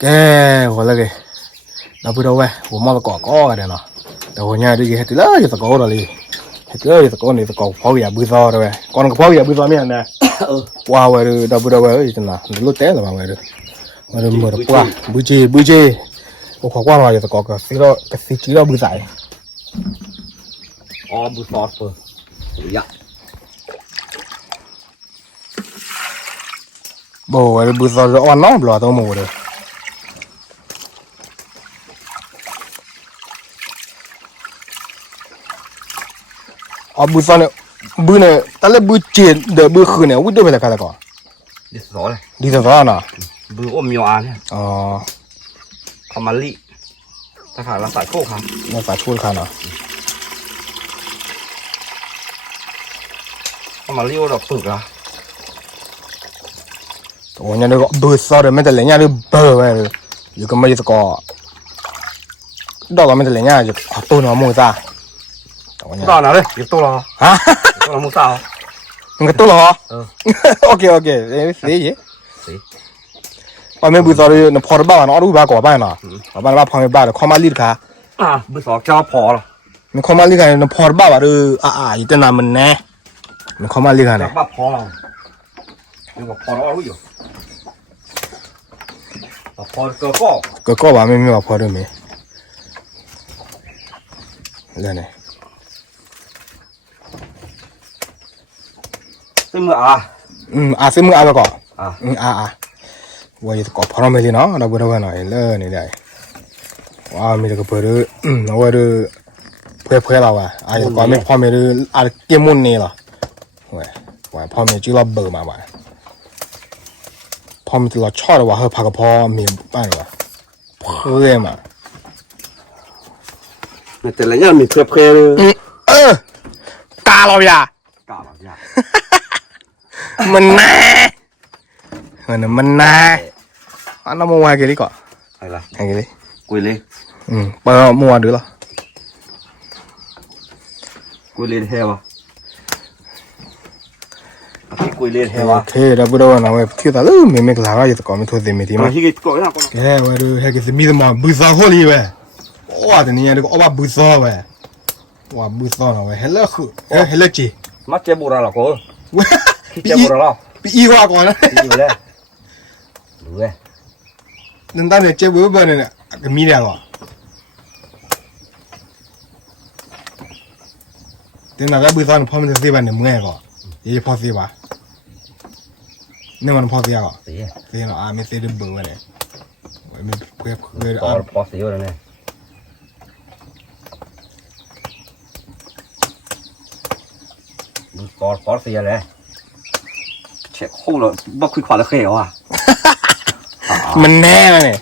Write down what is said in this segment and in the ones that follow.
แกหัวละแกเราพูดเอาไว้หัวมันตะกอกันเนาะแต่หัวเนี่ยดีเห็ดเลยจะตะกอเลยเห็ดเลยตะกอนี่ตะกอพ่ออย่าบื้อซอเลยก่อนก็พ่ออย่าบื้อซอไม่อันนะว้าวเลยเราพูดเอาไว้จังนะรู้แต่ละมาเลยมาเริ่มมาปั้วบื้อเจโอ้ขอกว้างเลยตะกอก็สิเราก็สิจีเราบื้อใส่อ๋อบื้อซอเปิดยะบ่เลยบื้อซอจะอ่อนน้องบล้อตัวหมูเลยอ๋อบื้อซอเนี่ยบื้อเนี่ยแต่ละบื้อเจนเดี๋ยวบื้อคืนเนี่ยวิ่งด้วยไปแต่กันละก่อนดิสซอเลยดีแต่ซอน่ะบื้ออมยอเนี่ยอ๋อคามาลีทหารรักษาโคกครับรักษาช่วยค่ะเนาะคามาลีว่าดอกปึกอะโอ้ยเนี่ยก็บื้อซอเลยไม่แต่เลยเนี่ยเลยเบอร์ไปเลยอยู่ก็ไม่ได้ตะกอดอกก็ไม่แต่เลยเนี่ยจะขอตัวหน่อยมึงจ้าตอนนั้นเลยอยู่ตัวรอฮะตัวมุสาวมึงก็ตัวหรอโอเคเสียพอไม่บื้อซอเลยเนี่ยพอได้บ้างเนาะรู้บ้างก่อนบ้างเนาะบ้านพอไม่บ้างแต่ข้อมาลีดค่ะบื้อซอเจ้าพอหรอมันข้อมาลีดกันเนี่ยพอได้บ้างว่าอยู่แต่นานมันแน่มันข้อมาลีดกันเนี่ยบ้าพอหรอยังบอกพอแล้วรู้อยู่พอก็ว่าไม่ว่าพอด้วยมั้ยแล้วเนี่ยซึ่งมือซึ่งมือไปก่อนว่าจะก่อพร้อมเลยเนาะเราพูดว่าหน่อยเลยนี่ได้ว่ามีแต่ก็เปิดเราว่าเพื่อเราจะก่อนไม่พอมีเกี่ยมุนนี่หรอว่าพอมีชื่อเราเบอร์มาว่าพอมีเราชอบว่าพักกับพอมีบ้านหรอเพื่อมาแต่ละอย่างมีเพื่อกาเราอย่ามันแน่มันแน่อันนั้นมัวกี่ลิก่อนอะไรกี่ลิกุยเลยเปิดมัวดูหรอกุยเลยเทวะกุยเลยเทวะโอเคเราพูดว่าเราที่ตาลูไม่กล้าก็จะก่อนไม่ทั่วเต็มที่มั้ยแกว่าดูให้กี่มีแต่มาบุษาฮอลีเว้ยว่าแต่เนี่ยก็ว่าบุษาเว้ยว่าบุษาเนาะเว้ยเฮลล์เฮลล์จีมาเจ็บบุระหรอกูเจ็บบุระหรอปีว่าก่อนนะปีอยู่แล้วดูเลยนั่นตอนเนี่ยเจ็บบุบเนี่ยก็มีเนี่ยหรอแต่น่าจะบุษาพอมันจะเสียบ้านเนี่ยมึงไงก่อนยี่พอเสียบ้าเนี่ยมันพอเสียก่อนเสียเนาะไม่เสียดึงเบอร์เลยไม่เพื่อพอเสียแล้วเนี่ยดูพอเสียเลยเช็คคู่เลยบ้าคุยขวาละเขวอ่ะมันแน่เลย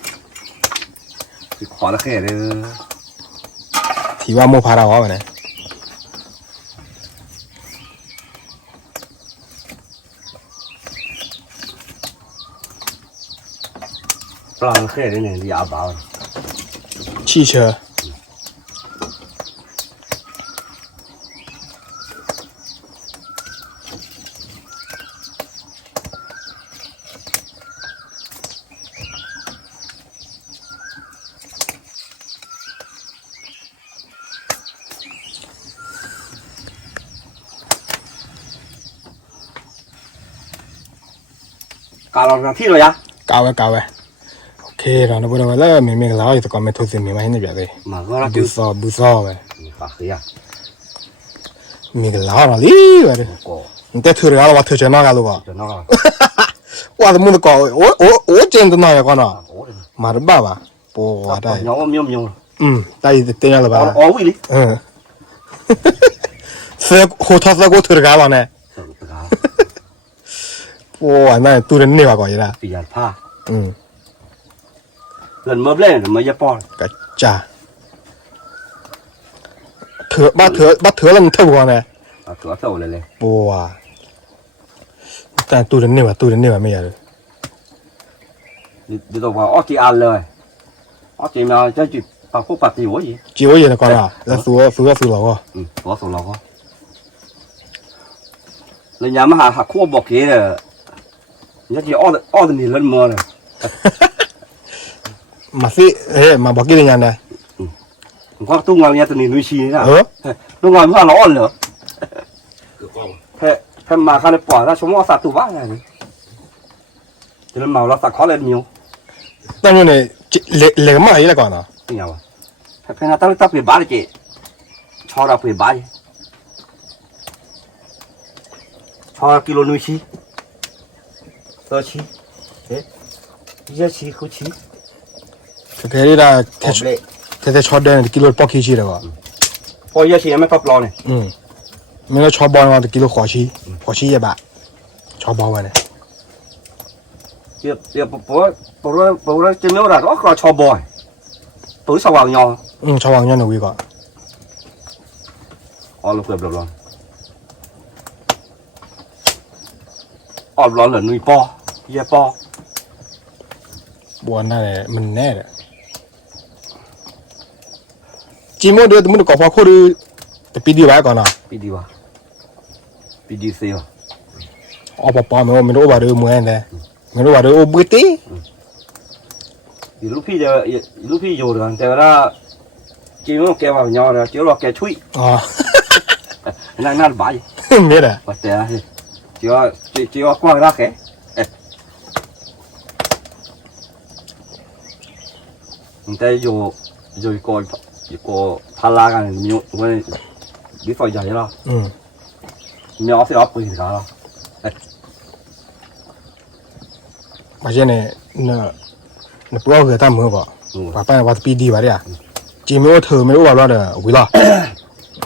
คุยขวาละเขเลยที่ว่าโมพาราว่าไงปลาละเขเลยเนี่ยยาบ้า汽车กาลองที่เลยอะกาวไว้โอเคเราเนี่ยพูดว่าแล้วมีกล้าอยู่แต่ก่อนไม่ทั่วเต็มมีมาให้เนี่ยแบบนี้มาก็รักบุษาเว้ยฝากเสียมีกล้าหรอลิเว้ยแต่ถือแล้วว่าถือจะน่ากันหรือเปล่าว่าแต่มึงก็โอ้เจนตัวน้อยก่อนเนาะมาหรือเปล่าวะโป้ได้ยอมได้เต็มแล้วป่ะอ๋อวิ่งดิเสือโหทัศน์ก็ถือกันแล้วเนี่ยโอ้อันนั้นตัวนี้ว่าก่อนยังไงปีนผ้าเงินเมื่อเล่นเมื่อยาปอนกระจ่าเถื่อบ้าเถื่อแล้วมันเท่ากันเนี่ยเถื่อเท่าเลยโอ้แต่ตัวนี้ว่าไม่ใช่เลยดูตัวว่าอ้อจีอันเลยอ้อจีมาจะจีปากพวกปากจีวะจีวะยังก่อนอ่ะแล้วสู้เราก็สู้เราก็เลยยามหาหักขั้วบอกเกเลย人家熬的你人么了，嘛是嘛不给人家呢，我讲东莞人家的你女婿啊，哦，东莞话老了，还马看的包，他什么啥都完了呢，就是毛了啥考来牛，那么呢，那个嘛也来搞呢，对呀吧，还那到北巴的去，炒到北巴去，炒1kg女婿。多起，一起后起，这个啦，这炒的1kg8 kg 的吧，包一起也没发不了呢。没有炒包的话，1kg 好起一把，炒包完的。也不就没有了，我炒包，都是黄羊。炒黄羊的味道。哦，了不了，哦，不了女包。也包，我那嘞没那的，寂寞的怎么都搞花裤的，这比例外搞呢？比例吧，比例是吧？哦，爸没有把这个买的，没有把这个不得。路皮有的，但是那今天给我娘的，就了给吹。啊，那把的。没的。我对啊，就要挂给他给。แต่อยู่ก็พารากันมีวันมีฝ่ายใหญ่แล้วมีออฟฟิศปุ๋ยกันแล้วมาเช่นเนี่ยเนี่ยพวกเขาทำมือป่ะป้าป้าว่าปีดีวะเนี่ยจีไม่ว่าเธอไม่รู้ว่าเราเด้อวิล่ะ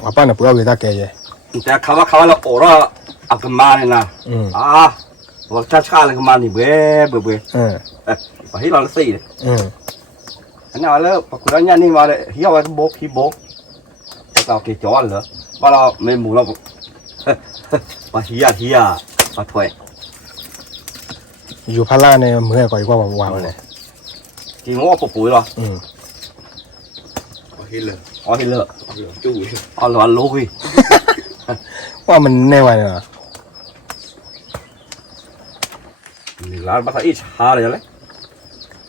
ป้าป้าเนี่ยพวกเขาทำแกยังแต่เขาแล้วโอ้เราอักมาเนี่ยนะว่าช้าเลยก็มานี่เบื่อว่าให้เราสิอันนั้นแล้วปกตินี่มาเลยเฮียว่าโบกเราเกี่ยวเหรอว่าเราไม่หมูเราว่าเฮียมาถอยอยู่พาราเนี่ยมือก่อนอีกว่าว่าเลยจริงว่าปุ๋ยหรอเห็นเลย จู้อ๋อหลอนลูกพี่ว่ามันแน่ไว้เนี่ยร้านภาษาอีชาเลยเลย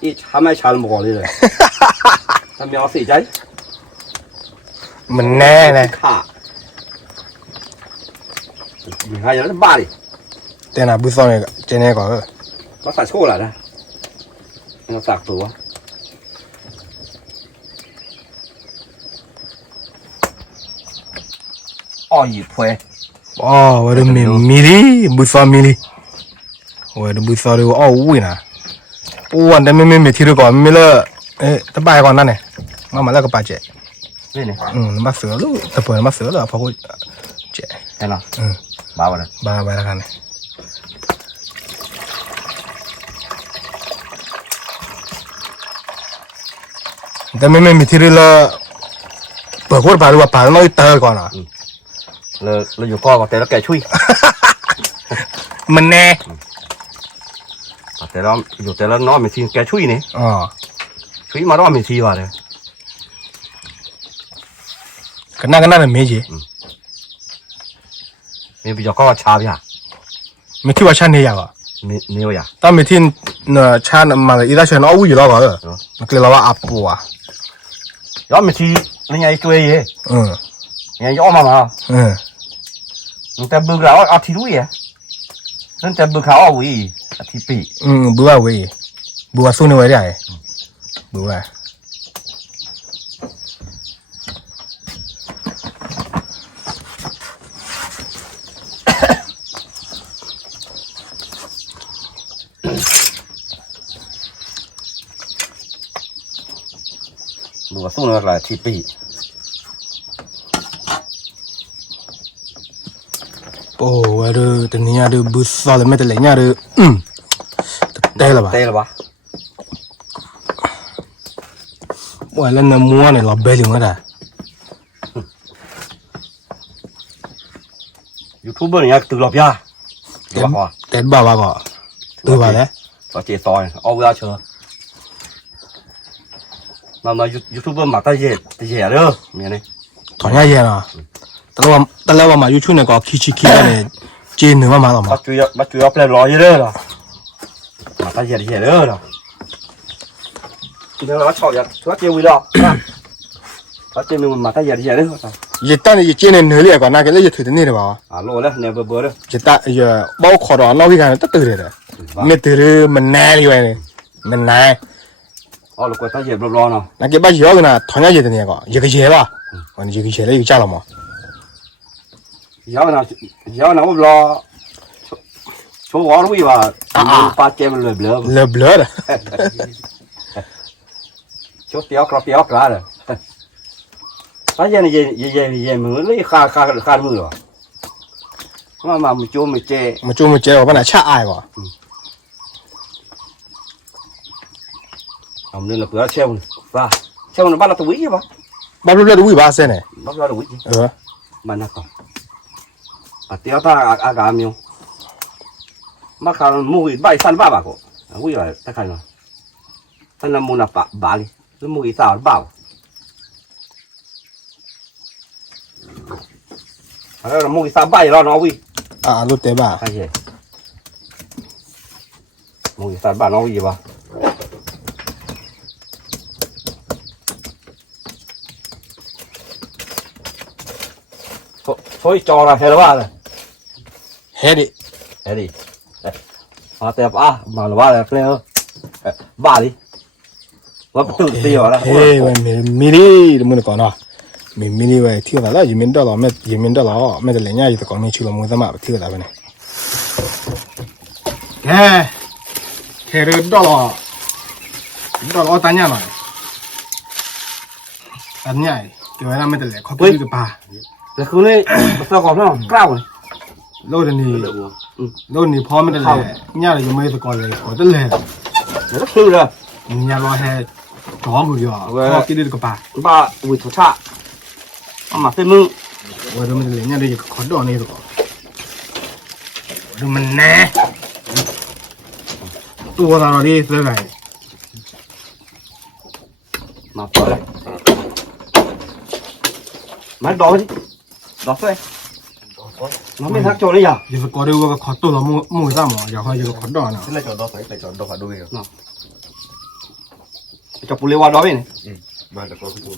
อีชาไม่ชาลมก่อนเลยทำยังเอาสีใจมันแน่เลยค่ะยังไงยังบ้าดิแต่น่ะบุษเนี่ยเจเน่ก่อนภาษาโชว์แหละนะมันสักตัวอ๋อหยิบเพลอ๋อว่าเรื่องมีลีบุษมีลีว่าเรื่องบุษเลยว่าอ๋อวิ่งนะวันแต่ไม่ที่รู้ก่อนไม่เลิกตะบายก่อนนั่นเนี่ยมาแล้วก็ปาเจ๊นี่เนี่ยมาเสือลูกตะเปิดมาเสือเลยพอกูเจ๊เห็นหรอบ้าเลยบ้าแล้วกันเนี่ยแต่ไม่ที่รู้ละเปิดกูปาดูว่าปาต้องเตอก่อนอ่ะเราอยู่ก็แต่เราแกช่วยมันแน่แต่เราอยู่แต่ละน้องมีทีแกช่วยนี่ช่วยมาแล้วมีทีว่าเลยกันนั่นไม่จีมีประโยชน์ก็ชาบิฮะไม่ที่ว่าชาเนี่ยว่ะนี่ว่ะแต่ไม่ที่เนี่ยชามาอีด้าเชนเอาอุ้ยแล้วก็มันคือเราว่าอับปัวย้อนมีทีนี่ไงช่วยยี่ไงย้อนมาแต่บึกเราเอาทีด้วยนั่นแต่บึกเขาเอาวิ่งทีปีบัววิ่งบัวสู้ในวันใหญ่บัวสู้ในอะไรทีปีโอ้ว่าดูแต่เนี่ยดูบุษอะไรไม่แต่เลยเนี่ยดูเตะละวะว่าแล้วน้ำมัวเนี่ยเราเบลล์มั้งด่ะยูทูบเบอร์เนี่ยตื่นหลับยาแต่บ้าก็ตื่นบ้าเลยก็เจซอยเอาเวลาเชื่อมายูทูบเบอร์มาตั้งเย่เลยเนี่ยนี่ถอนเย่นะแต่แล้วมายูทูบเนี่ยก็คิดเลยเจนหนึ่งมาหรอมาจุยเอาไปรอเยอะเลยหรอ ta giờ thì nữa rồi giờ nó chọn giờ nó chơi vui đó nó chơi mình mà ta giờ thì nữa giờ ta này chơi nên hơi liền còn na cái lấy giờ thử thế này được bảo à lô đó nè bữa đó giờ ta giờ bao khó đó nó cái cái tất từ rồi mẹ từ mình nè như vậy này mình nè lúc ta giờ lo nào na cái bao giờ cái nào thằng nhà giờ thế này có giờ cái gì ba còn giờ cái gì lấy cái mà giờ nào lo số gõ nó bị vào ba chém lờ blur rồi số téo ra rồi ta giờ này mưa lấy kha mưa rồi mà mình chua vào bên này chả ai vào ông nên là bữa treo nó bắt là tụi gì vậy bao lâu rồi ba sen này bắt là tụi gì ừ mà nó còn à téo ta gà miêu mà khá mùi bay san ba cô quý rồi ta khai rồi ta là mùi là bà đi nó mùi sao bảo là mùi sao bay rồi nó quý lúc tế bà cái gì mùi sao bà nó quý vậy thôi cho là hết rồi hết đi thế đi đẹp mà nó ba là player ba đi nó tự tiêu đó mình đi mình còn nó mình đi về thiêu là gì mình đó là mẹ cái lạnh nhá thì còn mình chưa làm gì mà thiêu là bên này cái đó là tanya rồi tanya cái này mẹ cái lạnh khó tiêu được ba là cứ này sao còn nó cao này lâu này phò mẹ cái lạnh nhá là dùng mấy cái còn lại có cái lạnh nó sư rồi nhà lo hè chó mùi giò có cái được ba ui thua cha mà phải mưng rồi mình lấy nhà đây có đồ này rồi rồi mình nè tua ra đi thế này mà phải đây mà đó đi đó thôi nó mới thắc cho đấy à giờ có điều có khó tôi là mua sao mà giờ hơi giờ khó đồ nào thế là chọn đó phải chọn đó phải đuôi rồi cho phụ liệu đó bên này mà được có cái cuốn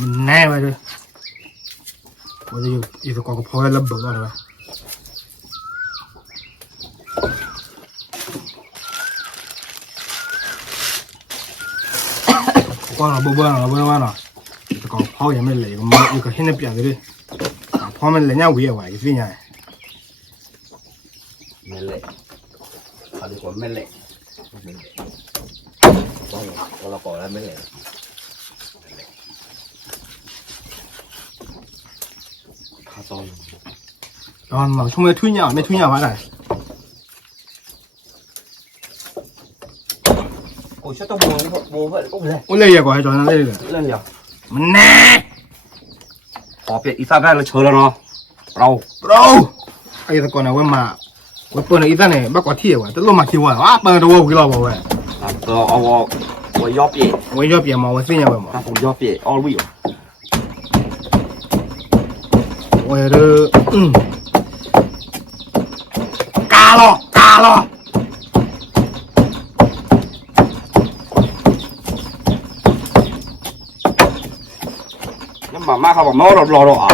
mình nè vậy rồi bây giờ có cái phơi lấp bự rồi qua là bơ nào có phơi vậy mình lấy cái hình này bịa đi phơi mình lấy nhau vậy vậy cái gì nhỉ mẹ lệ à được còn mẹ lệ có là cỏ lên mới lẻ khá to còn mà không mấy thui nhỏ vậy này ôi sao tao bố vậy cũng lên ôi lấy của hai trò nó lấy được lên nhở mình nè họ biết ít ra là chờ nó rau ai ta còn nào mà quay bữa này ít ra này bác có thiệt vậy, tức là mà thiệt vậy, bữa đâu cái lo bảo vậy, tôi gióp gì, mà quay xin nhau vậy mà, tôi gióp gì, all week, quay được, cá lo, nhưng mà má không bảo nó lo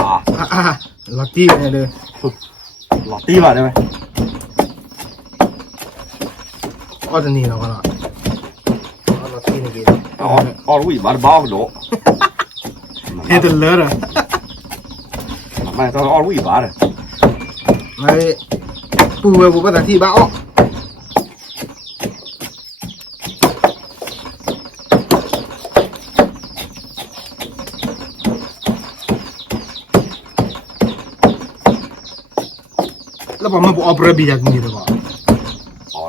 à, lọt tim này được, lọt tim vào đây mày, có gì nào vậy, lọt tim này kìa, all week bán bao độ, hết từ lớn rồi, mày tao all week bán rồi, mày bùa bắt đầu thi bão. Lo pa mo opera biyak ni to ba.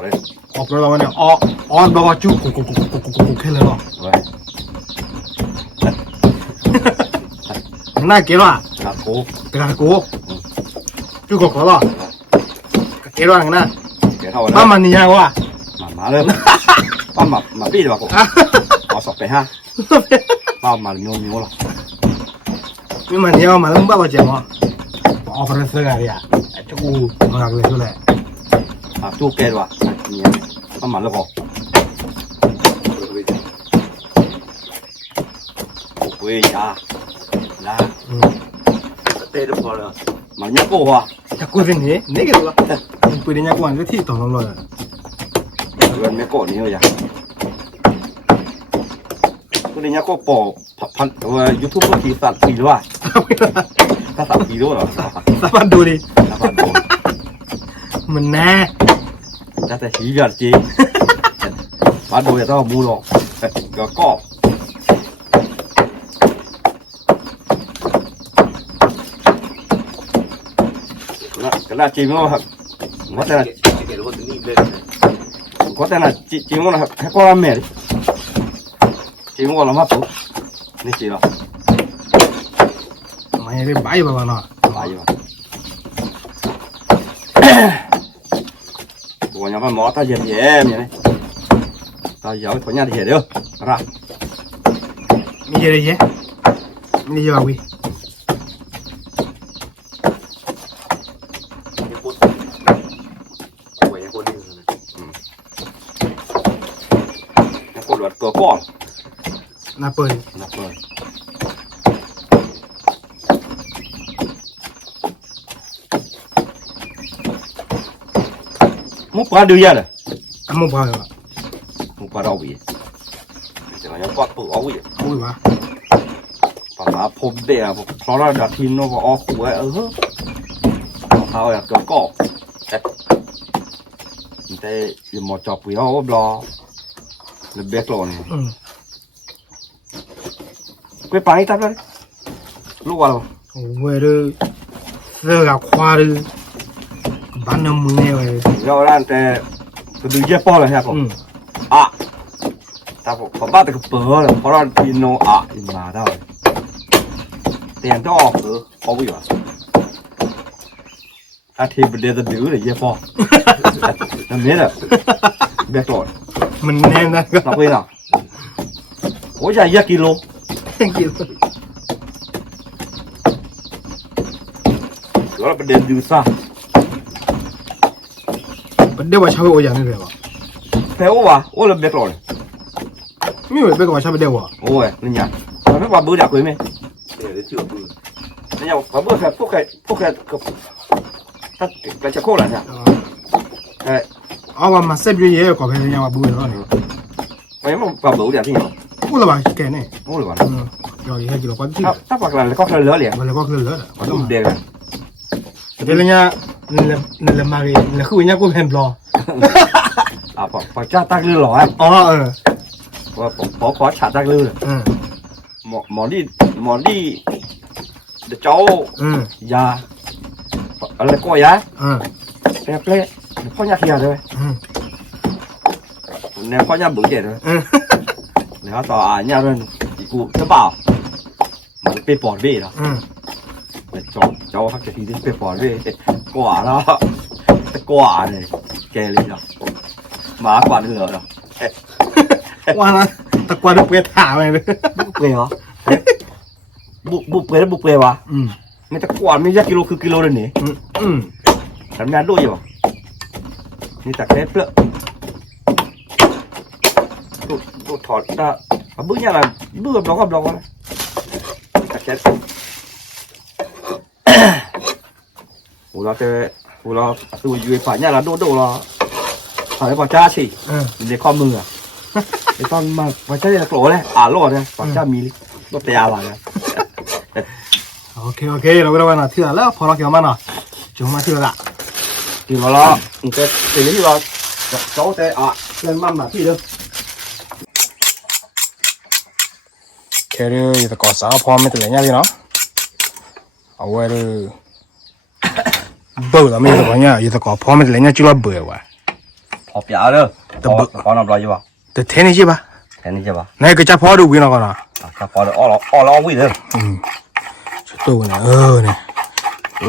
đấy, Opera la ne on ba chu ku khela lo. vậy, Na ke lo. là cố, Chu ko lo. Ke lo na. cái thầu Ma đó, ma ni ya wa. mà lên, mà biết được bà cô, họ sọc cái ha, mà nhô rồi. 你们你要买那么多节目，我不是这个的呀，这个我哪个出来？啊，都给了吧？你他买了不？不会呀，那带着跑了，买人家够吧？这过分你那个了，不人家管这题懂了了。这个没搞你了呀。不人家搞跑พัน我 YouTube ทีสัตว์ปีด้วยถ้าสัตว์ปีด้วยเหรอ สามารถดูดิ สามารถดู มันแน่ แต่หีเบียดจริงมาดูจะต้องมูหรอกก็ก็น่าจริงมั้งครับก็แต่น่าจริงมั้งครับแค่ก็ละเมียจริงมั้งเรามาปุ๊บนี่จริงหรอ ไม่ได้ใบบ้านะ ไปอยู่ตัวยังไม่หมอตาเย็นเย็นอย่างนี้ตาเยาว์ตัวนี้เดี๋ยวเดี๋ยวรัก มีอะไรเยอะมีเยอะวิ กดวัดตัวก้อน น่าเปิด นับเลยมุกปลาดูยังเลย อ่ะมึงพอแล้ว มุกปลาเอาวิ่งจะมายังปลาตัวเอาวิ่ง อุ้ยวะ ปลาหมาผมเดี๋ยวเพราะเราดัดทินโนก็ออกหัวเขาอยากตัวก้อนแต่ยังมอจับวิ่งเอาบล้อเลยเบรกหล่นไปไปตัดเลยลูกว่าเรา โอ้ยเด้อเสื้อกับควาเด้อบ้านน้ำมือเนี่ยเว้ย เราด้านแต่ก็ดูเยอะพอเลยครับผมอ่ะแต่ผมบ้าแต่ก็เปิดเพราะเราทินโนอ่ะอินมาได้เตียนต้องออกเขาวิ่งอ่ะถ้าทีมเดียวจะดื้อเลยเยอะพอนั่นนี่แหละเบรกหล่น มันแน่นนะก็ เราไปหรอโอ้ยใหญ่เยอะกิโล กิน เราไปเดินดูซะ ประเดี๋ยวว่าชาวโอ้ยอย่างนี้เลยวะ แต่ว่าโอ้เราเบรกหล่น ไม่เหมือนเป็นกับว่าชาวประเดี๋ยววะ โอ้ยนี่ไงเราไม่ว่าเบื่ออยากคุยไหม เดี๋ยวเชื่อปืน นี่ไงว่าเบื่อแค่พวกแค่ถ้าแกจะโค่นอะไรเนี่ยเออ อ๋อว่ามาเซ็ตเยอะๆกว่าเพลงยังว่าบูแล้วเนี่ย ไม่มาว่าเบื่ออย่างที่นี่ กูละบาแกเนี่ย โอ้เลยก่อน ยอดให้กิโลกว่าที่ ถ้าปากหลังก็เคยเหลือเหรียญ มันเลยก็คือเหลือแต่ มันต้องเด็ก เดี๋ยวเนี่ยเนี่ยมาเลยเนี่ยคือเนี่ยกูเห็นบล็อ อ่ะพอจ้าตักลือหรอ อ๋อว่าพอฉาตักลือเลยหมอนี่เดี๋ยวเจ้ายาอะไรก็ยาแต่เปล่าพ่อยาเขียเลยเนี่ยพ่อยาบุ๋ยเด็ดเลยเนี่ยต่อเนี่ยเรื่องกูจะเปล่ามันไปปอดเบ้หรอเจ้าเขาจะทีนี้ไปปอดเบ้กว่าแล้วกว่าเลยแกเลยหรอหมากว่าเหลือหรอ ว่านะตะกวาดเปรี้ยถาไปเลย บุกเปย์เหรอบุกเปย์บุกเปย์วะไม่ตะกวาดไม่ยากกิโลคือกิโลเลยนี่ทำงานด้วยอยู่นี่แต่แค่เปลือกตัวถอดตาบื้อเนี่ยอะไรบื้อบล็อกก็บล็อกนะแต่แค่เราตัวอยู่ฝ่ายเนี่ยเราโดเราฝ่ายฝ่ายจ้าสิในข้อมืออ่ะในตอนมาฝ่ายจ้าจะโกรธเลยรอดเลยฝ่ายจ้ามีรถเตะอะไรนะโอเคเราไปนะที่แล้วพอเราเกี่ยวมันอ่ะจุ่มมาที่ละที่เราละแต่ทีนี้เราเจ้าแต่เล่นมั่มที่เด้อแค่เรื่องจะก่อสร้างพอไม่ตัวใหญ่ดีเนาะเอาไว้เลยเบื่อไม่ตัวใหญ่จะก่อพอไม่ตัวใหญ่จุลเบื่อว่ะพอเปียเด้อพอน้ำลอยอยู่ป่ะแต่เทนี่ใช่ปะแค่นี้ใช่ป่ะไหนก็จะพอดูวิ่งแล้วกันนะถ้าพอแล้วเราวิ่งเลยชุดตัวเนี่ยเนี่ย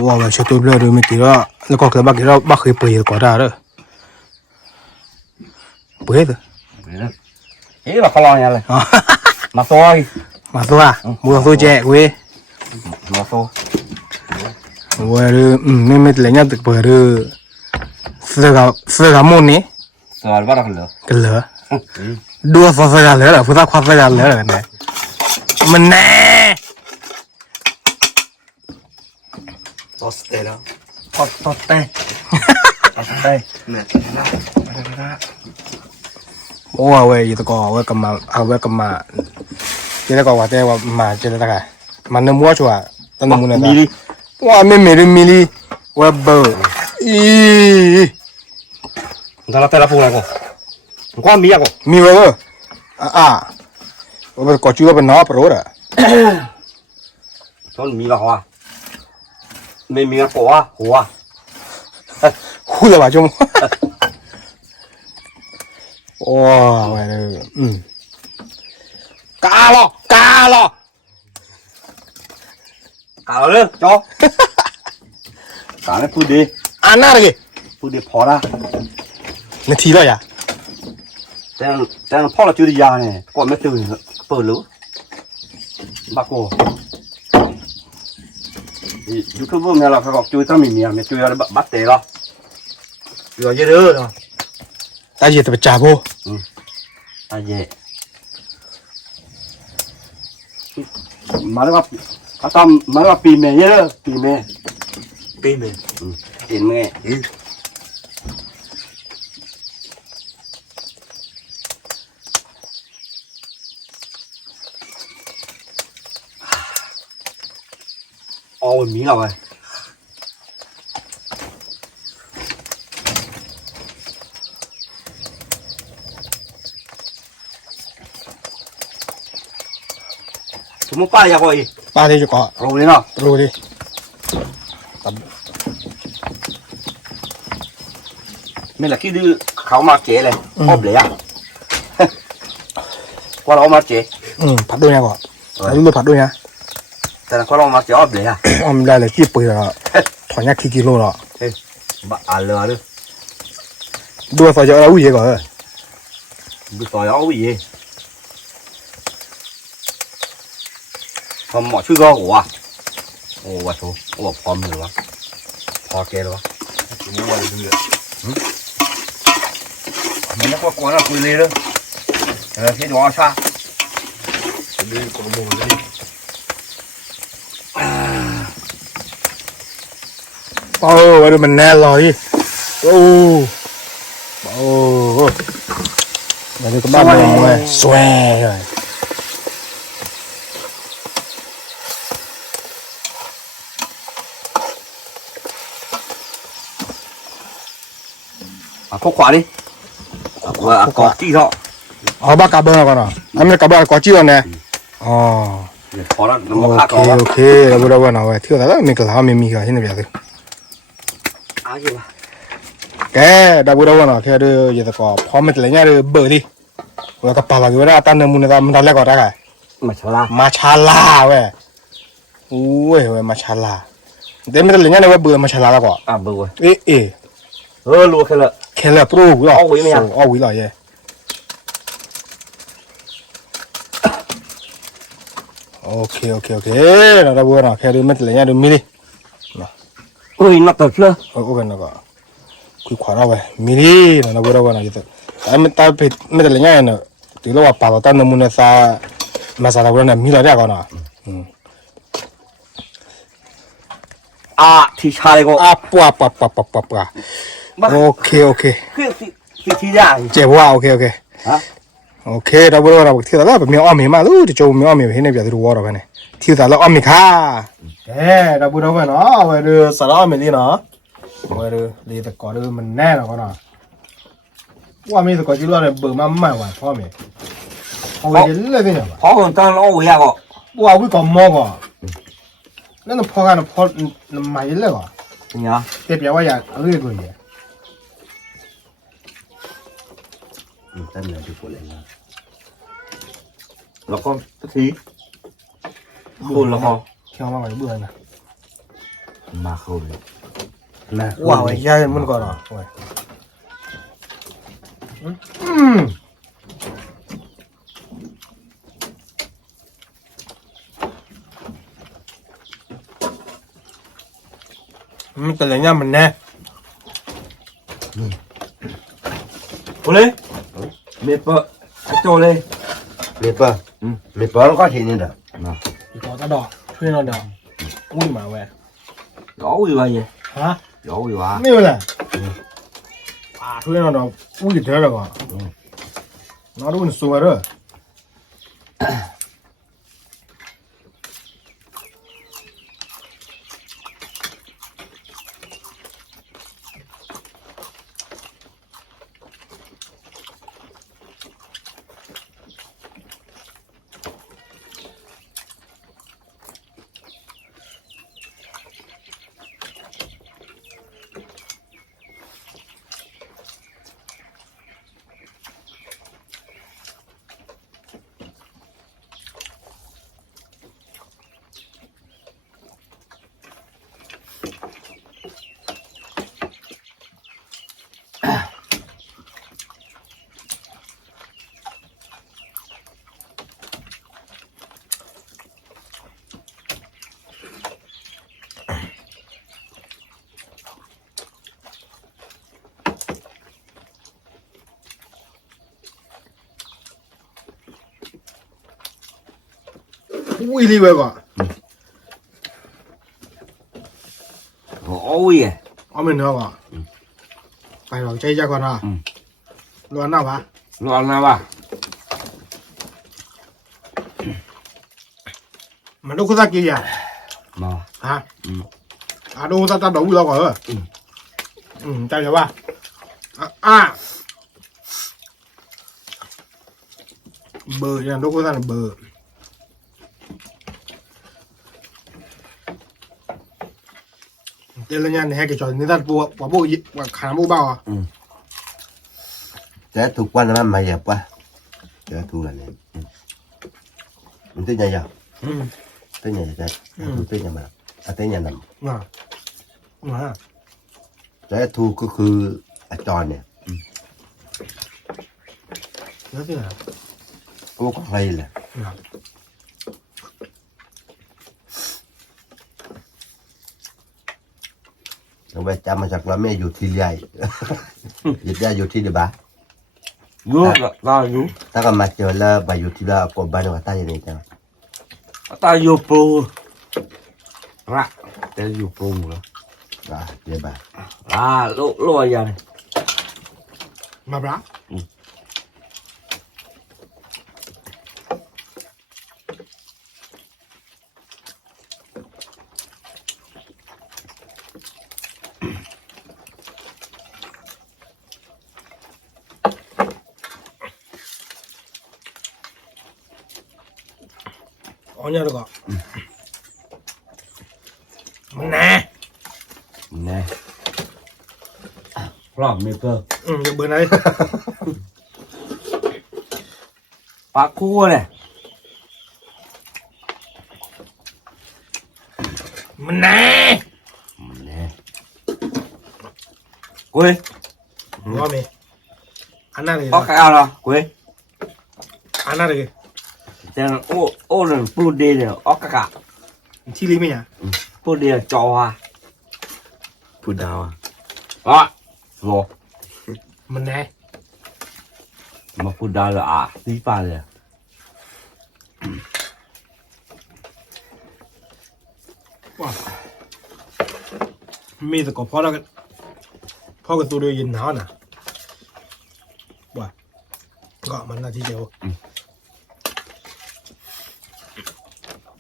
ว่าแบบชุดตัวเบลอดูไม่กี่รอบแล้วก็เคยบ้าเคยเปลี่ยนก็ได้เลยเปลี่ยนเลยเอ๊ะแบบเขาลอยยังเลยมาตัวมือตัวแจกเว้ย nó xô 我的妹妹人家这个是四个木呢， sờ bắt đầu lửa 个了，多少个了，不是夸4个了呢，没呢， to stay แล้ว to tay tay 我这个我干嘛我干嘛，这个我在我妈这个大概，妈那摸出来，那能不能的？哇，妹妹的米粒，我不，咦。 người ta tay là phù này cô qua mía cô มีไว้ว่าก็ชื่อว่าเป็นน้อปรดอ่ะ cho mía là hoa mía mía cổ à hoa คู่เลยว่าจุ่มว้าวไปเลยกาหรอก cào lên cho cào lên phun đi อันน่าเลย phun đi phò ra นาทีแล้วอย่า แต่พ่อเราชื่อดิยาเนี่ยก่อนไม่ตื่นเปิดรู้บ้าโก้ยูทูบเบอร์เนี่ยเราเขาบอกช่วยต้องมีเมียเนี่ยช่วยเราบัตเตะหรอช่วยเยอะเลยเนาะ ตาเย็ดแต่ไปจ่าโบ ตายเย่มาแล้วว่าเขาทำมาแล้วว่าปีเมย์เยอะปีเมย์ ปีเมย์ ปีเมย์ ôi miếng nào rồi chúng nó bay ra coi ป้าที่จะเกาะ rồi đi nào รู้ดิ mình là cái đứa khảo mà chế này ốp lấy à qua đó mà chế ผัดด้วยนะก่อนรู้ผัดด้วยนะ แต่ละqua đó mà chế ốp lấy à อมได้เลยที่ปืนอ่ะถอนยากี่กิโลหรอ bà à lừa đi ดูสอยจะเอาอยู่ก่อน bị tỏi áo cái gì không mọi thứ gò của à ồ bà số ồ phom rồi quá phò kê rồi quá ไม่ไหวเลย mình nó có quán là quỳ lê đó thế đó sao นี่คนละมุมเลย โอ้วันนี้มันแน่ลอยโอ้วันนี้ก็บ้านเราเลยสวยเลย à khúc quả đi à có chi đó อ๋อบ้ากาเบอร์ก่อนอ่ะอันนี้กาเบอร์ก่อนจีนเนี่ยอ๋อ khó lắm nó โอ mà khác เค đó โอเคแล้วบุรุษว่าหน่อยเที่ยวแต่ละมีกระทำมีกันที่นี่เบียด à gì mà แกดับบุรุษว่าหน่อยแค่เรื่องยี่ตะกอพอมันจะเลี้ยงเรื่องเบอร์ดิว่าถ้าปลาอะไรก็ได้ตั้งเนื้อมันมันทำแรกก่อนได้ไง mà sao la มาชาลาเว้ยโอ้ยเว้ยมาชาลาเดี๋ยวมันจะเลี้ยงเนี่ยว่าเบอร์มาชาลาแล้วก่อน à bự rồi เอ๊ะ lùa cái lợi แค่ละปลูกหรอ เอาไว้ไหมอ่ะ เอาไว้หรอเย่โอเคเราดับบุรุษหน่อยแค่เรื่องมันจะเลี้ยงเรื่องมีดิ ơi nó tập chưa โอเคนะก็คุยขวานเอาไว้มีดิเราบุรุษว่าหน่อยยี่ตะแต่ไม่ตาผิดไม่จะเลี้ยงเนี่ยตีแล้วว่าปลาเราตั้งเนื้อมันเนี่ยซามาซาเราบุรุษเนี่ยมีอะไรก่อนนะ à thì sai đây cô ปัวโอเค cái thì ra เจ็บว่าโอเค hả โอเคเราบอกเราเที่ยวแต่ละแบบมีอ้อมมีมาลูกจะโจมีอ้อมมีเห็นในแบบที่รู้ว่าเราเนี่ยเที่ยวแต่ละอ้อมมีค่าเราบอกเราเนาะว่าเรือสาระมีดีเนาะว่าเรือดีแต่ก่อนเรือมันแน่เนาะเนาะว่ามีแต่ก่อนที่เราเนี่ยเบื่อมากว่ะพ่อมีเอาไว้เลยพี่เนี่ย khó hơn tao nó ôi à cô ว่าวิ่งก่อนมองก่อนนั่นพอกันพอใหม่เลยก่อน nhá เก็บอย่างว่าอยากเอาเรื่องตัวนี้ tên là chụp của lên nó con cái thí khôn là ho เที่ยวมาไว้เบื่อนะ mà khôn là ว้าวไอ้ยายมันก่อนเหรอโอ้ย มันแต่ละอย่างมันแน่ Cô lên. Mệt vợ. Cho lên. เมียเปล่าเมียเปล่าแล้วก็ทีนี้เด้อ Nào. อีกต่อดอกช่วยเราดอกอุ้ยมาเว้ย Gió gì vậy nhỉ? ฮะ Gió gì vậy? ไม่เป็นไรช่วยเราดอกอุ้ยเท่าไหร่ก่อนน้าดูมันสวยเลย อุ้ยรีเว้ยก่อน Ôi à. เอาเป็นเท่าก่อนไปหรอกใจจักก่อนนะร้อนหน้าปะ Loạn nào bà? มันดูคุณตากี่อ่ะ Mà. ฮะดูตาดอกอยู่แล้วก่อนใจจะว่าเบอร์อย่างดูคุณตาเบอร์เดี๋ยวเนี่ยให้แกจอดนี่ตาปูว่าปูว่าขาปูเบาอ่ะ แต่ถูกวันนั้นมาเหยียบวะเดี๋ยวถูกแล้วเนี่ยมันเป็นยังไงเป็นยังไงแต่ถูกเป็นยังไงแต่เป็นยังไง แต่ถูกก็คืออาจารย์เนี่ย แล้วที่ไหน ก็ใครแหละเราไปจำมาจากเราแม่อยู่ที่ใหญ่หยุดได้อยู่ที่เดียบ้า Vô ra vô. ถ้าก็มาเจอแล้วไปอยู่ที่แล้วก็บ้านว่าตายยังไงจัง Ta vô pro. Ra. Ta vô pro rồi. เดียบ้า Lô giờ này. มาปะ อ๋อเนี่ยแล้วก็มันแน่ Nè. Làm mê cơ. จะเบอร์ไหน Phá cua này. มันแน่ Nè. Quê. ว่ามีอันนั้นเลย Có cái ao nào? Quê. อันนั้นเลย Thế là ô lần bù đi này. Có cái cả. ที่รีไม่เนี่ย Bù đi là cho hoa. พูดดาวอ่ะ Đó. Rồi. มันแน่ Mà bù đào là tí ba rồi. ว่ามีแต่ก็พอแล้วกันพ่อกับตัวเดียวยินหนาวน่ะว่าก็มันนาทีเดียว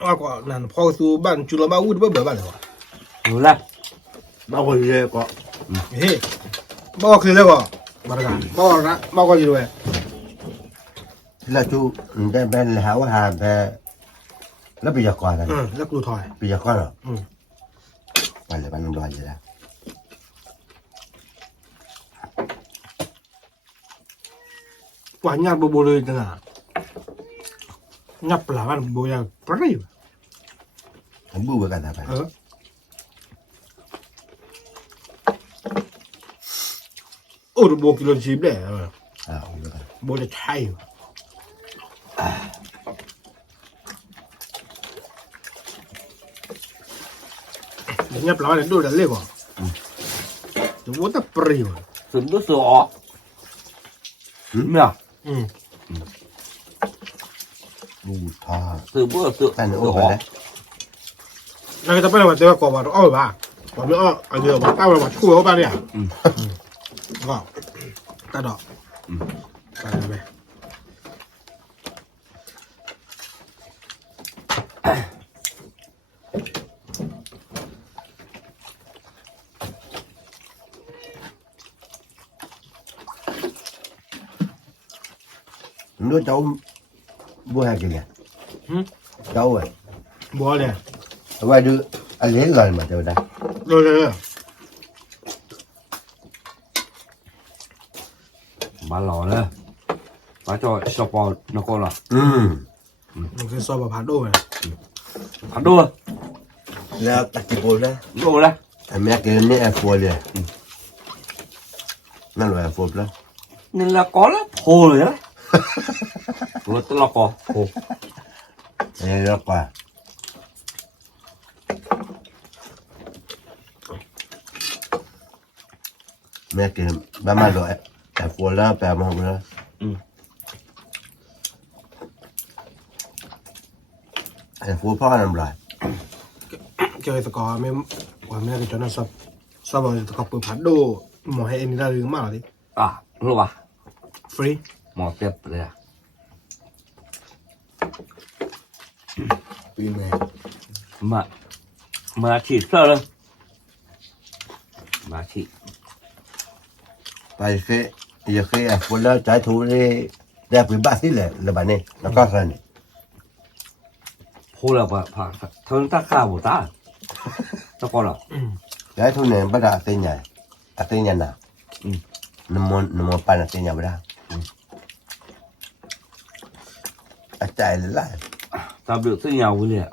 ว่าก็นั่นพ่อกับตัวบ้านจุลบ้าวุ้ดเบื่อบ้านเลยวะ Rồi lắm. บ้าคนเดียวก็ เฮ้บ้าคือแล้วก็บาร์กาบ้านะบ้าก็อยู่ด้วย แล้วจูได้เป็นหาว่าหาแบบแล้วปีก่อนกัน แล้วกูถอย ปีก่อนเหรอไปเลยมันรออยู่แล้ว กว่าญาติโบเลยจังอ่ะญาติปลาบ้านโบยาปลาอยู่ ผมบู๊ไปกันนะไป โอ้โบกิโลชีพได้บู๊ไปกัน โบจะใช่ญาติปลาบ้านดูแต่เล็กกว่า ตัวตะปริว สืบด้วยเสือเนี่ย ดูท่า สืบด้วยเสือ แต่เนื้อ เสือ ไป หอ เลย แล้วก็จะไปไหนเจอกบว่าอ้อยบ้าผมไม่อ้อเอาเยอะว่าตั้งไว้ว่าช่วยเขาบ้างเนี่ยก็ตัดดอกตัดไป nước cháu mua hàng kìa cháu ơi บัวเลย ngoài đưa anh lấy lời mà trời đây เลย มาหล่อเลยมาจอยสปอร์ตนกเหรอ มันคือซอยแบบผัดด้วย ผัดด้วย là tạch cái bồn đó ดูเลย anh mẹ cái này là phùa liền nó là phùa đó นี่ละก้อนละโผล่เลยนะรถตลกอ่ะโผล่ đây là quả mẹ cái ba má rồi là phùa đó bè mà không đó anh phùa phá làm lại เจอตะกอไม่ว่าไม่ได้จนสับสับตะกอเปิดผัดด้วยหมอให้เอ็นได้หรือไม่ล่ะดิ อ่ะรู้ป่ะ ฟรี หมอเจ็บเลยอ่ะ ปีแม่ มาฉีดเสื้อเลยมาฉีด ไปเคอย่าเคยคนละใจถูนี่ได้ไปบ้านที่แหละแล้วบ้านนี้แล้วก็กัน โผล่แล้วป่ะผ่าเธอตาข้าวบุตรตะกอนเหรอ ใจถูเนี่ยบ้านอะเตียนใหญ่อะเตียนใหญ่น่ะนโมปันอะเตียนใหญ่บ้านอะใจเลยล่ะ ตาเบือกเส้นยาวเลยอ่ะ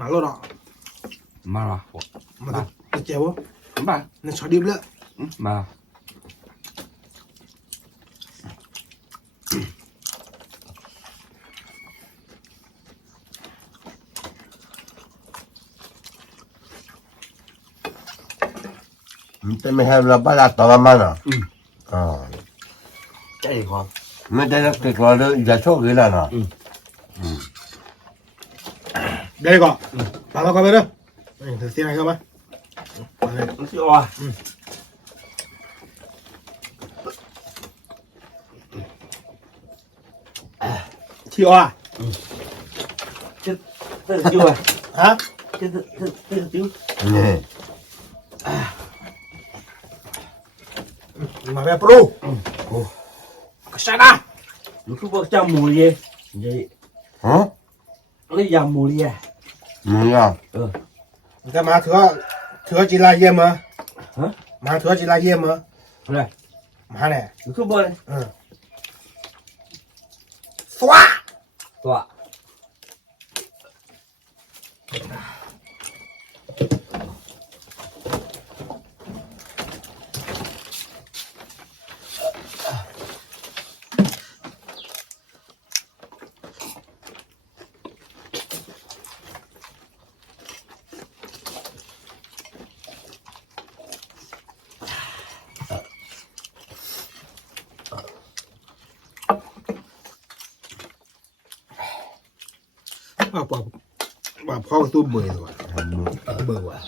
มาแล้วดอก มาละ มาจะเจ็บวะ มา นี่ชอดิบเลย มา มันจะไม่ให้เราบ้านละต่อมาเนาะอ๋อ ใจคอ ไม่ได้รับติดรอเลยอย่าโชคดีแล้วเนาะ เดี๋ยวก่อนปาเราเข้าไปเลยเธอเสียงอะไรเข้ามา มันสิอ่ะ ที่อ้อ chết chết chưa à ฮะ chết chết chưa นี่ มาแบบปรูก็ใช่นะ nó cứ vợ chồng mùi gì vậy ฮะ lấy dòng mùi gì à มึงอ่ะ จะมาถือจีราเยี่ยมเหรอ hả มาถือจีราเยี่ยมเหรอ này มาเนี่ย nó cứ vợ สวะ tọa ว่าพ่อตู้เบื่อว่ะเบื่อว่ะ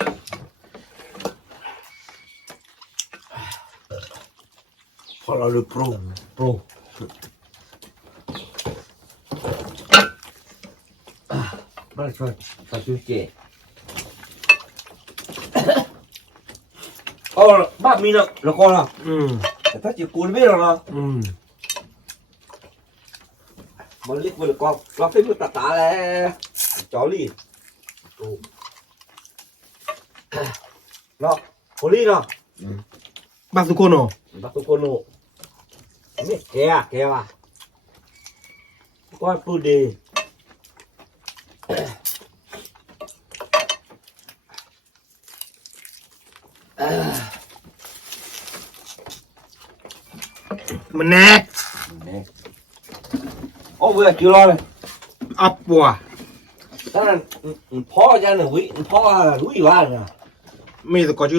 พอเราดูโปรบ้านช่วยช่วยเก๋บ้านมีนะแล้วก็ล่ะแต่ถ้าจีกูไม่หรอกมันเล็กไปเลยก็เราเป็นมือตาแล้วจอรี่ no poli no Basta kono. batu kono ini kaya lah kau pudi Menek. oh vừa kêu lo này Apa? đó là phó ra là quý phó là quý quá rồi Me to ko ju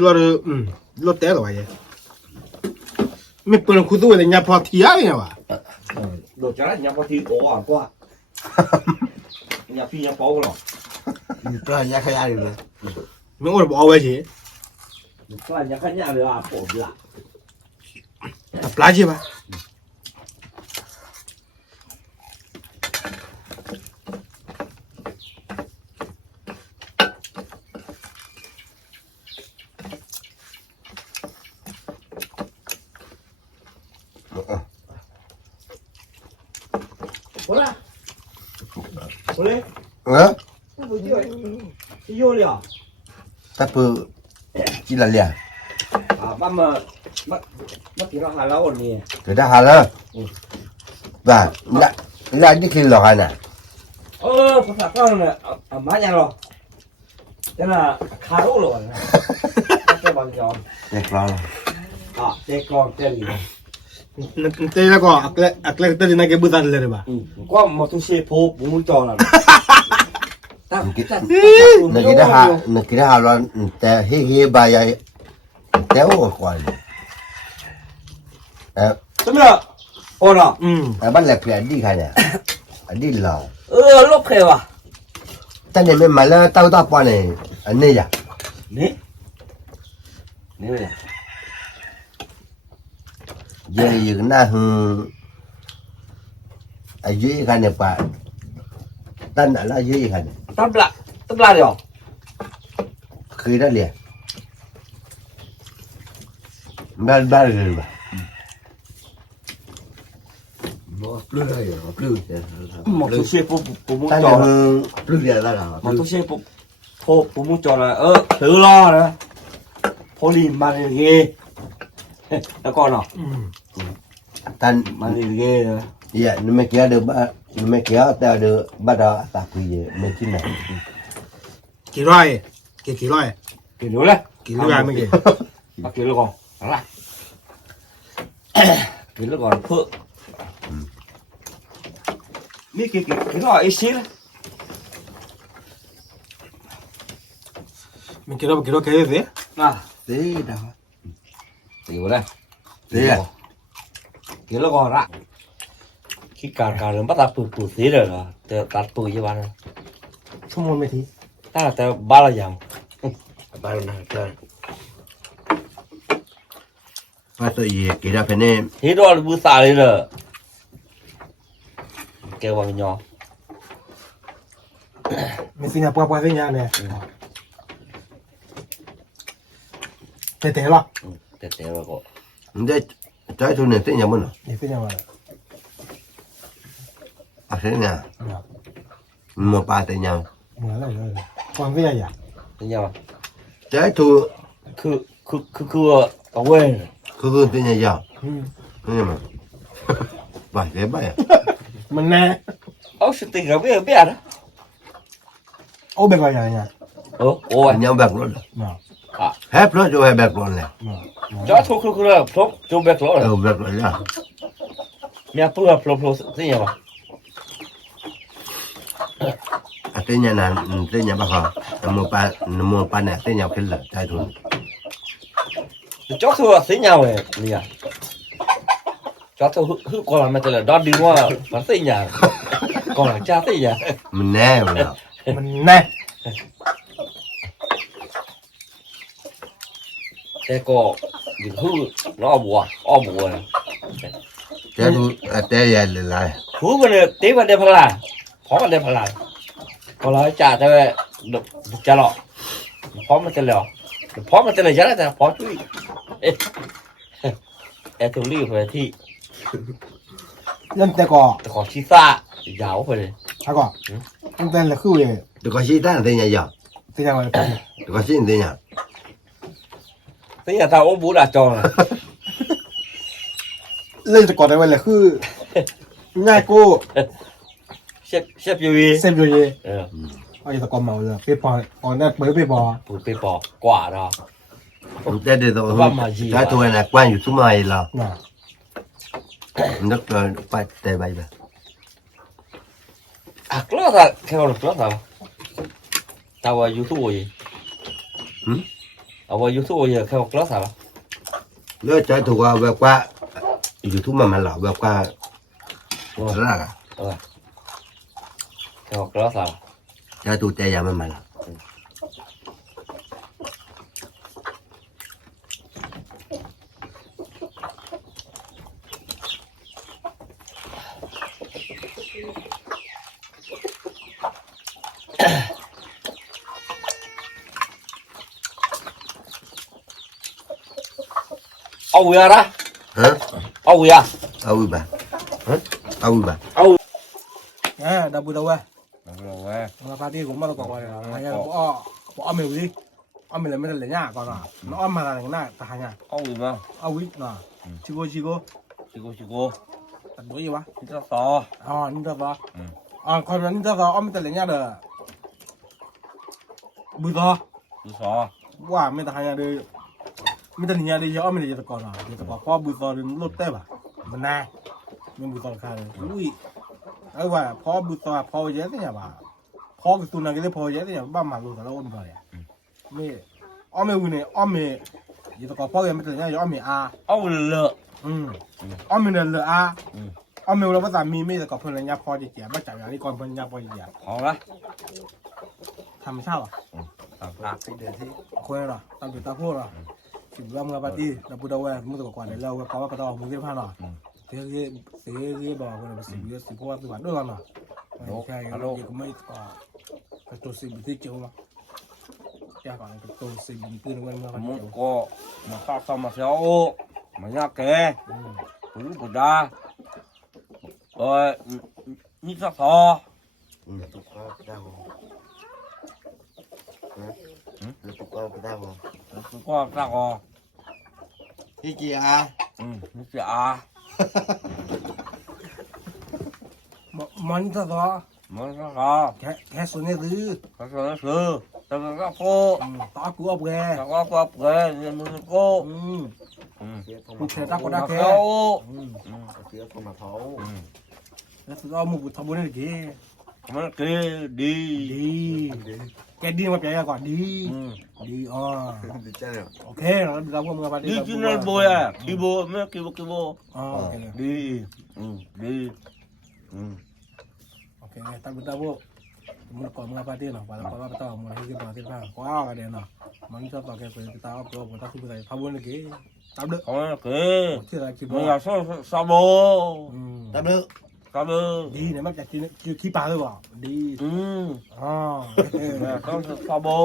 lo te lo ye. Me pon ku do le nya pa ti ya ya ba. đồ chả nhà có thi ổ à quá nhà phi nhà bố rồi Ito ya kaya rin. Me o bo wa ji. cái là nhà khách nhà được à phổ là Ta plaji ba. hola hola Hả? đi vô liền Tapi chỉ là liền. à bắt mà bắt thì nó hà lâu rồi nè Cái đó hà lơ. Và lại đi khi lò hà nè. phát phát con này ở má nhà rồi thế là khá đủ rồi cái bằng giòn Đẹp lò. thế con thế gì Te la ko akle te na ke butan le ba. có một thứ xe phố muốn cho là Nè cái đó hà lò. Tại hi bà ya. Téo ở ngoài. thế bây giờ ồ nào Bắt lại phải đi khai nè. Đi lò. lúc kêu à Ta này mà là tao qua này. Anh này à? nè nè Giờ na hừ. Ở dưới khai này bà. Tân là dưới khai này. tấp lại rồi Khi đó liền. Ba rồi bà. Plus lah ya, plus. một thứ xe phố muốn Ta cho này Plus dia lah. một thứ xe phố muốn cho là tự lo nữa phố đi mà ghê nó con nào tan mà ghê nữa ya nume kia được ba nume kia ta được ba đó ta quy gì mấy chín này. Ki roi. Ki roi. kiểu nữa đấy Ki roi me ke. mà kiểu nó còn đó là kiểu nó còn phượng mi kiểu nó ấy xí đấy Me quiero que de. à Thế đâu. kiểu đây Thế à? kiểu nó còn đó khi cả nó bắt ta bự xí rồi là ta bự như bạn Somo me ti. ta là ta ba là dòng Baru nak kan. Và tôi gì kia ra phải nên thế đó là bự xả đi rồi kêu bằng nhỏ Me fina pa de nya ne. Te la. tè tè vào cổ để trái tôi này thế nhà mình Ni fina ba. à thế nè No. mà ba thế nhà No la. Con ve ya. thế nhau trái tôi cứ ở quê cứ thế nhà giàu Hmm. thế nhà mà bài thế bài à Me ne. ốc sự tình biết đó O be ga ya ya. ôi nhau bạc luôn No. à hết rồi cho hai bạc luôn nè No. chó thu là thu thu bẹt lỗ rồi bạc rồi nha mẹ phun thế nhau à thế nhà này thế nhà bác họ mua ba nè thế nhà cái là trái tôi chó thu thế nhau này nè chó thu hư còn là mẹ tên là đón đi qua bán thế nhà còn là cha thế nhà mình nè mà nào Me ne. thế có những hư nó o bùa này trái tôi à trái dài lại hư bên này tí bên đây phải là khó bên đây phải là còn là cha thế được cha lọ khó mà tên là khó mà tên là giá là khó chui em tôi lưu về thì Nhân te ko. khó chi xa giáo về đây Ha ko. Nhân te la khu ye. được có gì ta thế nhà giàu Te nya ba. được có gì thế nhà thế nhà tao cũng bún đã cho này เล่นจะก่อนได้ไว้เลยคือง่ายกู xếp vô đi เซมอยู่เย่ ừ ไอ้ตะกอนเมาเลยไปปอก่อนได้เปิดไปปอ bún bê bò quả đó Để để tôi cái tôi là quanอยู่ทุกmai là น่ะ nước phải để bay về à klot à theo được klot nào tao vào YouTube gì ở vào YouTube gì theo klot sao nước trái thủ qua YouTube mà lọ về qua ra theo klot sao trái thủ trái nhà mà lọ âu ya đó hả âu ya ôi bà hả ôi bà อ่าดับบุดเอาไว้ rồi มาปาร์ตี้ผมมาตะกอนเลยนะยังอ้อมเมลดิอ้อมเมลไม่ได้เลยเนี่ยก่อนอ่ะน้องอ้อมมาอะไรกันน่ะตาหาย âu gì mà เอาวิน่ะชิโก chico ตัดด้วยวะ nó to อ๋อนี่ตัวอ๋อคนนั้นนี่ตัวอ้อมไม่ได้เลยเนี่ยเด้อบุตร tú sò ว่าไม่ได้หายเด้อไม่ได้เนี่ยเด้ออ้อมไม่ได้ตะกอนอ่ะตะกอนพ่อบุตรเดินรถเต้ป่ะมันน่ามันบุตรใครอุ้ยไอ้ว่าพ่อบุตรพ่อเยอะเนี่ยป่ะพ่อคือตัวนั้นก็ได้พ่อเยอะเนี่ยบ้ามาลูกแต่ละอ้อมไปอ่ะไม่อ้อมไม่วิ่งเนี่ยอ้อมไม่ยี่ตะกอนพ่อยังไม่ได้เนี่ยอ้อมไม่อา âu lợ อ้อมไม่เดินเลยอาอ้อมไม่เราภาษามีไม่ตะกอนเพื่อนเนี่ยพ่อจะเจี๋ยไม่จับอย่างนี้ก่อนเพื่อนเนี่ยพ่อจะเจี๋ย khó đó ทำไม่ใช่หรอ tao lạc cái đề thi คุยหรอตามจุดตาพูดหรอสิบวันมึงปาร์ตี้เราพูดเอาไว้มึงตะกอนเดี๋ยวเราเขาว่าก็ต้องมึงเรียกผ่านหรอเสียบอกว่าสิบเยอะสิบเพราะว่าสิบวันด้วยกันหรอใช่เราก็ไม่ต่อกระตุ้นสิบที่เจียวมาแค่ก่อนกระตุ้นสิบปืนเงินเมื่อวันเจียว muốn có mà sao sao mà xéo mà nhá kè cứ của đa rồi như sao to tụi con cái đau tụi con cái đau chúng có ra gò cái gì à như chị à มันจะต่อ mới ra gò แค่ส่วนนี้หรือ cái rồi nó sư tao ra cô ต่อกูเอาแก tao có cô ghê nên mình cô กูเชื่อตากูได้แค่ Kia con mà thấu แล้วสุดเอามึงกูทำบุญได้กี่ nó kia đi ดีแกดีมาเปลี่ยนก่อนดีดีอ๋อ Đi chơi được โอเคเราพวกมึงปาร์ตี้ đi chứ nó bôi à khi bôi mấy kia bôi อ๋อโอเค đi đi โอเคตามตาพวกมึงก่อนมึงปาร์ตี้เนาะก่อนว่าไปต่อมึงที่ปาร์ตี้ข้างว้าวกันเดี๋ยวเนาะมันจะต่อแกไปตาเอาตัวผมตาคือไปทำบุญได้กี่ตามเด้อ không nó kia ที่อะไรคิด mình ว่า là sao bô đau được sao bô ดีเนี่ยมันจะกินขี้ปลาหรือเปล่าดีอ๋อ sao bô